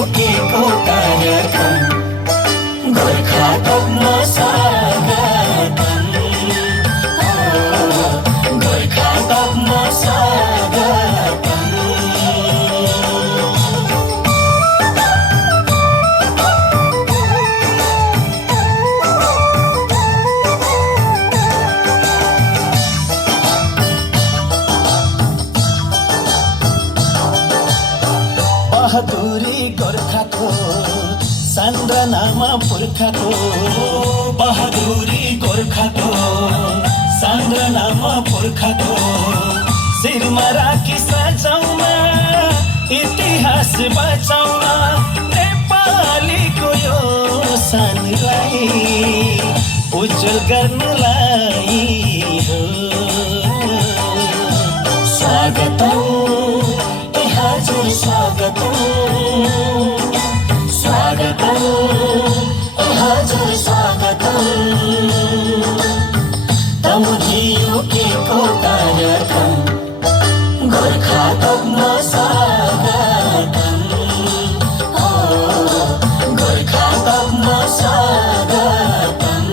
युकेको कार्यक्रम गोर्खा तपमा स्वागतम गोर्खा तपमा स्वागतम बहादुरी गोर्खाको सान्द्रनामा पुर्खाको बहादुरी गोर्खाको सान्द्रनामा पुर्खाको शिरमा राखी सजाउन इतिहास बचाउन नेपालीको यो शानलाई उज्जवल गर्नलाई हो स्वागतम हजुर स्वागतम स्वागतम हजुर स्वागतम तमुधी युकेको कार्यक्रम गोर्खा तपमा स्वागतम गोर्खा तपमा स्वागतम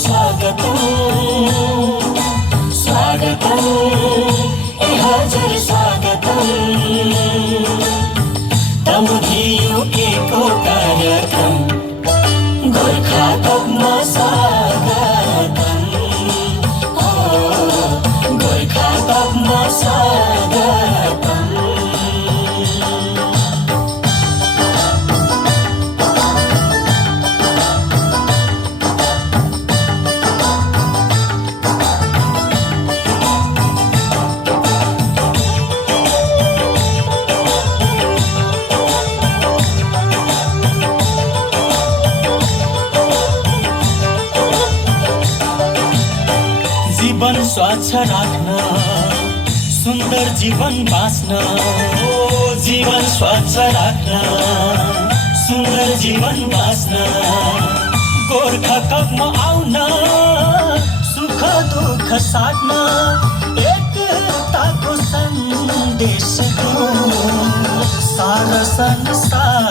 स्वागतम स्वागतम हजुर स्वागतम तमुधी युकेको कार्यक्रम गोर्खा तपमा स्वागतम गोर्खा तपमा स्वागतम जीवन स्वच्छ राख्न सुन्दर जीवन बाँच्न जीवन स्वच्छ राख्न सुन्दर जीवन बाँच्न गोर्खा कपमा आउन सुख दुःख साट्न एकताको सन्देश सारा संसार